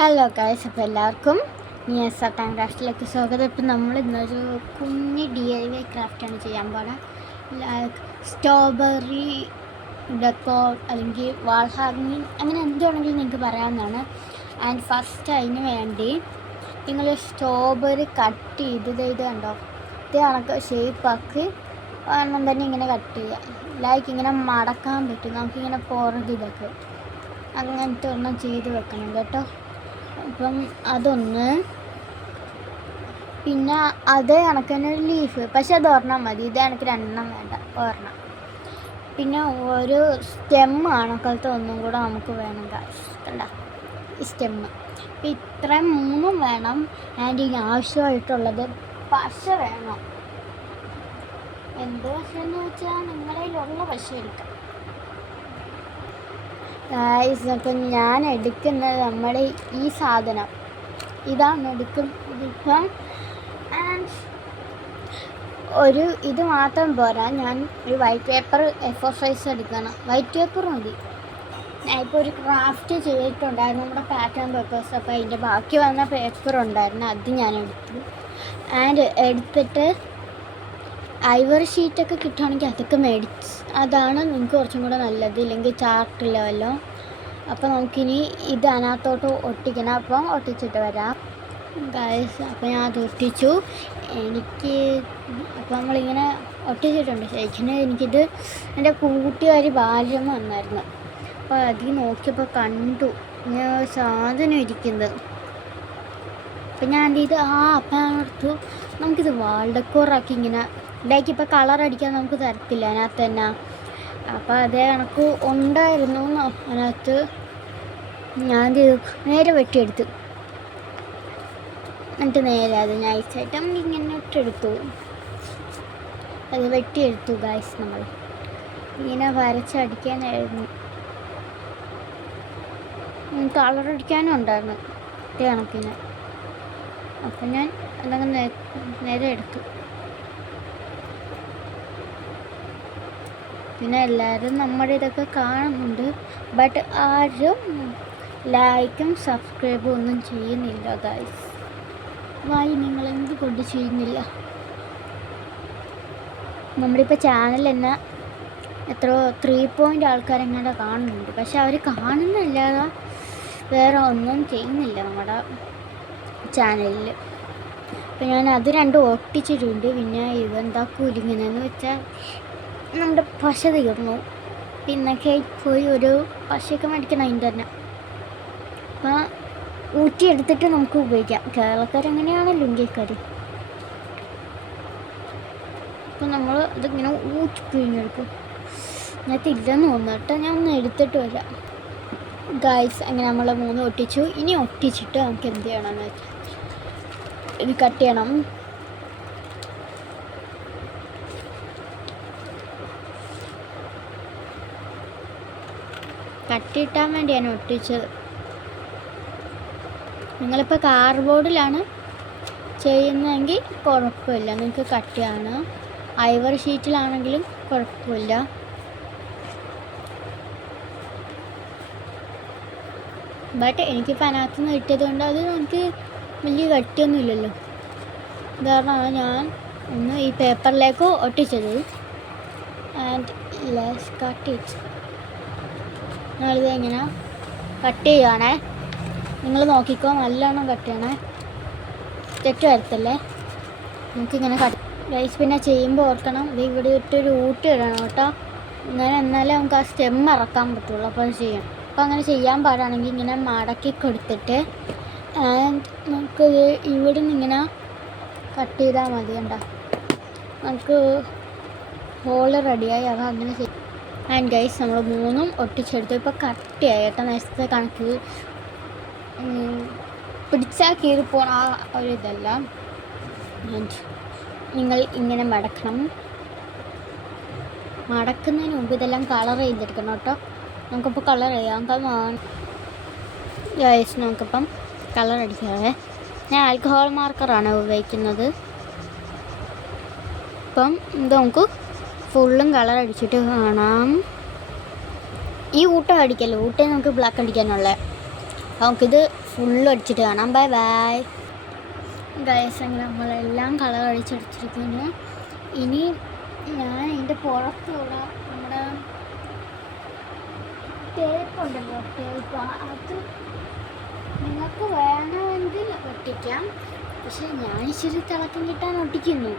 Hello guys, അപ്പോൾ എല്ലാവർക്കും നിയസ time ക്രാഫ്റ്റിലേക്ക് സ്വാഗതം. ഇപ്പം നമ്മൾ ഇന്നൊരു കുഞ്ഞ് DIY ക്രാഫ്റ്റാണ് ചെയ്യാൻ പോകുന്നത്. ലൈക്ക് സ്ട്രോബെറി ഡെക്കോർ അല്ലെങ്കിൽ വാൾ ഹാങ്ങിങ്, അങ്ങനെ എന്തുവാണെങ്കിലും നിങ്ങൾക്ക് പറയാവുന്നതാണ്. ആൻഡ് ഫസ്റ്റ് അതിന് വേണ്ടി നിങ്ങൾ സ്ട്രോബെറി കട്ട് ചെയ്ത് ഇത് കണ്ടോ, ഇത് കണക്ക് ഷേപ്പാക്കി ഒരെണ്ണം തന്നെ ഇങ്ങനെ കട്ട് ചെയ്യുക. ലൈക്ക് ഇങ്ങനെ മടക്കാൻ പറ്റും, നമുക്കിങ്ങനെ പുറകിലൊക്കെ അങ്ങനത്തെ ഒരെണ്ണം ചെയ്ത് വെക്കണം കേട്ടോ. അപ്പം അതൊന്ന്, പിന്നെ അത് കണക്കിന് ഒരു ലീഫ്, പക്ഷെ അത് ഒരെണ്ണം മതി. ഇത് എനിക്ക് രണ്ടെണ്ണം വേണ്ട, ഒരെണ്ണം. പിന്നെ ഒരു സ്റ്റെമ്മ് കണക്കലത്തെ ഒന്നും കൂടെ നമുക്ക് വേണം കണ്ട, ഈ സ്റ്റെമ്മ്. അപ്പം ഇത്രയും മൂന്നും വേണം. ആൻഡ് ഇതിന് ആവശ്യമായിട്ടുള്ളത് പശ വേണം. എന്ത് പശ എന്ന് വെച്ചാൽ നിങ്ങളുടെ കയ്യിലുള്ള പശ എടുക്കാം. അപ്പം ഞാൻ എടുക്കുന്നത് നമ്മുടെ ഈ സാധനം ഇതാണ് ഇതിപ്പം. ആൻഡ് ഒരു ഇത് മാത്രം പോരാ, ഞാൻ ഒരു വൈറ്റ് പേപ്പർ A4 സൈസ് എടുക്കണം. വൈറ്റ് പേപ്പർ മതി. ഞാൻ ഇപ്പോൾ ഒരു ക്രാഫ്റ്റ് ചെയ്തിട്ടുണ്ടായിരുന്നു നമ്മുടെ പാറ്റേൺ പേപ്പേഴ്സ്. അപ്പോൾ അതിൻ്റെ ബാക്കി വന്ന പേപ്പർ ഉണ്ടായിരുന്നു, അത് ഞാൻ എടുത്തു. ആൻഡ് എടുത്തിട്ട് ഐവറി ഷീറ്റൊക്കെ കിട്ടുകയാണെങ്കിൽ അതൊക്കെ അതാണ് നിങ്ങൾക്ക് കുറച്ചും കൂടെ നല്ലത്, ഇല്ലെങ്കിൽ ചാർട്ടില്ലല്ലോ. അപ്പോൾ നമുക്കിനി ഇത് അതിനകത്തോട്ട് ഒട്ടിക്കണം. അപ്പം ഒട്ടിച്ചിട്ട് വരാം ഗൈസ്. അപ്പോൾ ഞാൻ അത് ഒട്ടിച്ചു. അപ്പോൾ നമ്മളിങ്ങനെ ഒട്ടിച്ചിട്ടുണ്ട്. ശരിക്കും എനിക്കിത് എൻ്റെ കൂട്ടുകാരി ബാല്യം വന്നായിരുന്നു. അപ്പോൾ അതിൽ നോക്കിയപ്പോൾ കണ്ടു ഞാൻ സാധനം ഇരിക്കുന്നത്. അപ്പം ഞാൻ ഇത് അപ്പം ഓർത്തു നമുക്കിത് വാൾ ഡെക്കോറാക്കി ഇങ്ങനെ ഇതാക്കി. ഇപ്പോൾ കളർ അടിക്കാൻ നമുക്ക് തരത്തില്ല അതിനകത്ത് തന്നെ. അപ്പോൾ അതേ കണക്ക് ഉണ്ടായിരുന്നു അതിനകത്ത്. ഞാൻ നേരെ വെട്ടിയെടുത്തു. എന്നിട്ട് നേരെ അത് നൈസായിട്ട് നമ്മൾ ഇങ്ങനെ ഇട്ടെടുത്തു. അത് വെട്ടിയെടുത്തു ഗൈസ്. നമ്മൾ ഇങ്ങനെ വരച്ചടിക്കാനായിരുന്നു, കളർ അടിക്കാനും ഉണ്ടായിരുന്നു ഇതേ കണക്കിന്. അപ്പം ഞാൻ അതങ്ങനെ നേരെ എടുത്തു. പിന്നെ എല്ലാവരും നമ്മുടെ ഇതൊക്കെ കാണുന്നുണ്ട്, ബട്ട് ആരും ലൈക്കും സബ്സ്ക്രൈബും ഒന്നും ചെയ്യുന്നില്ല ഗൈസ്. വായി നിങ്ങൾ എന്തുകൊണ്ട് ചെയ്യുന്നില്ല? നമ്മളിപ്പോൾ ചാനൽ തന്നെ എത്രയോ 3 ആൾക്കാരെങ്ങാണ്ട് കാണുന്നുണ്ട്, പക്ഷെ അവർ കാണുന്നില്ലാതെ വേറെ ഒന്നും ചെയ്യുന്നില്ല നമ്മുടെ ചാനലിൽ. അപ്പം ഞാൻ അത് രണ്ടും ഒട്ടിച്ചിട്ടുണ്ട്. പിന്നെ ഇതെന്താക്കൂല ഇങ്ങനെയെന്ന് വെച്ചാൽ നമ്മുടെ പശ തീർന്നു. പിന്നെ കേക്ക് പോയി ഒരു പശയൊക്കെ മേടിക്കണം അതിൻ്റെ തന്നെ. അപ്പോൾ ഊറ്റിയെടുത്തിട്ട് നമുക്ക് ഉപയോഗിക്കാം. കേരളക്കാരെങ്ങനെയാണല്ലോ ഇന്ത്യക്കാർ. അപ്പോൾ നമ്മൾ ഇതിങ്ങനെ ഊറ്റി പിഴിഞ്ഞെടുക്കും. അതിനകത്ത് ഇല്ലെന്ന് തോന്നുന്നു കേട്ടോ. ഞാൻ ഒന്ന് എടുത്തിട്ട് വരാം ഗൈസ്. അങ്ങനെ നമ്മൾ 3 ഒട്ടിച്ചു. ഇനി ഒട്ടിച്ചിട്ട് നമുക്ക് എന്ത് ചെയ്യണമെന്ന് വെച്ചാൽ ഇത് കട്ട് ചെയ്യണം. കട്ടിയിട്ടാൻ വേണ്ടിയാണ് ഒട്ടിച്ചത്. നിങ്ങളിപ്പോൾ കാർഡ്ബോർഡിലാണ് ചെയ്യുന്നതെങ്കിൽ കുഴപ്പമില്ല, നിങ്ങൾക്ക് കട്ടിയാണ്. ഐവറി ഷീറ്റിലാണെങ്കിലും കുഴപ്പമില്ല. ബട്ട് എനിക്കിപ്പോൾ അതിനകത്തുനിന്ന് കിട്ടിയത് കൊണ്ട് അത് നമുക്ക് വലിയ കട്ടിയൊന്നുമില്ലല്ലോ. ഇതാരണമാണ് ഞാൻ ഒന്ന് ഈ പേപ്പറിലേക്ക് ഒട്ടിച്ചത്. And let's cut it. നമ്മളിത് ഇങ്ങനെ കട്ട് ചെയ്യുകയാണേ. നിങ്ങൾ നോക്കിക്കോ, നല്ലോണം കട്ട് ചെയ്യണേ, തെറ്റ് വരത്തല്ലേ. നമുക്കിങ്ങനെ ഗൈസ്. പിന്നെ ചെയ്യുമ്പോൾ ഓർക്കണം, ഇത് ഇവിടെ ഇട്ടൊരു ഊട്ട് ഇടണം കേട്ടോ. എന്നാലേ നമുക്ക് ആ സ്റ്റെം ഇറക്കാൻ പറ്റുള്ളൂ. അപ്പോൾ അത് ചെയ്യണം. അപ്പോൾ അങ്ങനെ ചെയ്യാൻ പാടാണെങ്കിൽ ഇങ്ങനെ മടക്കി കൊടുത്തിട്ട് ആൻഡ് നമുക്ക് ഇവിടെ നിന്ന് ഇങ്ങനെ കട്ട് ചെയ്താൽ മതി. കണ്ടോ, നമുക്ക് ഹോള് റെഡിയായി. അപ്പോൾ അങ്ങനെ ചെയ്യും. ആൻഡ് ഗൈസ് നമ്മൾ 3 ഒട്ടിച്ചെടുത്തു. ഇപ്പോൾ കട്ടിയായി കേട്ടോ. നേരത്തെ കണക്കിൽ പിടിച്ചാൽ കീറി പോണ ആ ഒരു ഇതല്ല. ആൻഡ് നിങ്ങൾ ഇങ്ങനെ മടക്കണം. മടക്കുന്നതിന് മുമ്പ് ഇതെല്ലാം കളർ ചെയ്തെടുക്കണം കേട്ടോ. നമുക്കിപ്പോൾ കളർ ചെയ്യാം. ഗൈസ് നമുക്കിപ്പം കളർ അടിക്കാതെ ഞാൻ ആൽക്കഹോൾ മാർക്കറാണ് ഉപയോഗിക്കുന്നത്. ഇപ്പം ഇത് നമുക്ക് ഫുള്ളും കളർ അടിച്ചിട്ട് കാണാം. ഈ ഊട്ടം അടിക്കല്ലോ, ഊട്ടേ നമുക്ക് ബ്ലാക്ക് അടിക്കാനുള്ള. നമുക്കിത് ഫുള്ള് അടിച്ചിട്ട് കാണാം. Bye bye guys. അങ്ങനെ നമ്മളെല്ലാം കളർ അടിച്ചടിച്ചിരിക്കുന്നു. ഇനി ഞാൻ ഇതിൻ്റെ പുറത്തുള്ള നമ്മുടെ ടേപ്പ് ഉണ്ടല്ലോ, ടേപ്പ് അത് നിങ്ങൾക്ക് വേണമെങ്കിൽ ഒട്ടിക്കാം. പക്ഷെ ഞാൻ ഇച്ചിരി തിളക്കം കിട്ടാൻ ഒട്ടിക്കുന്നു.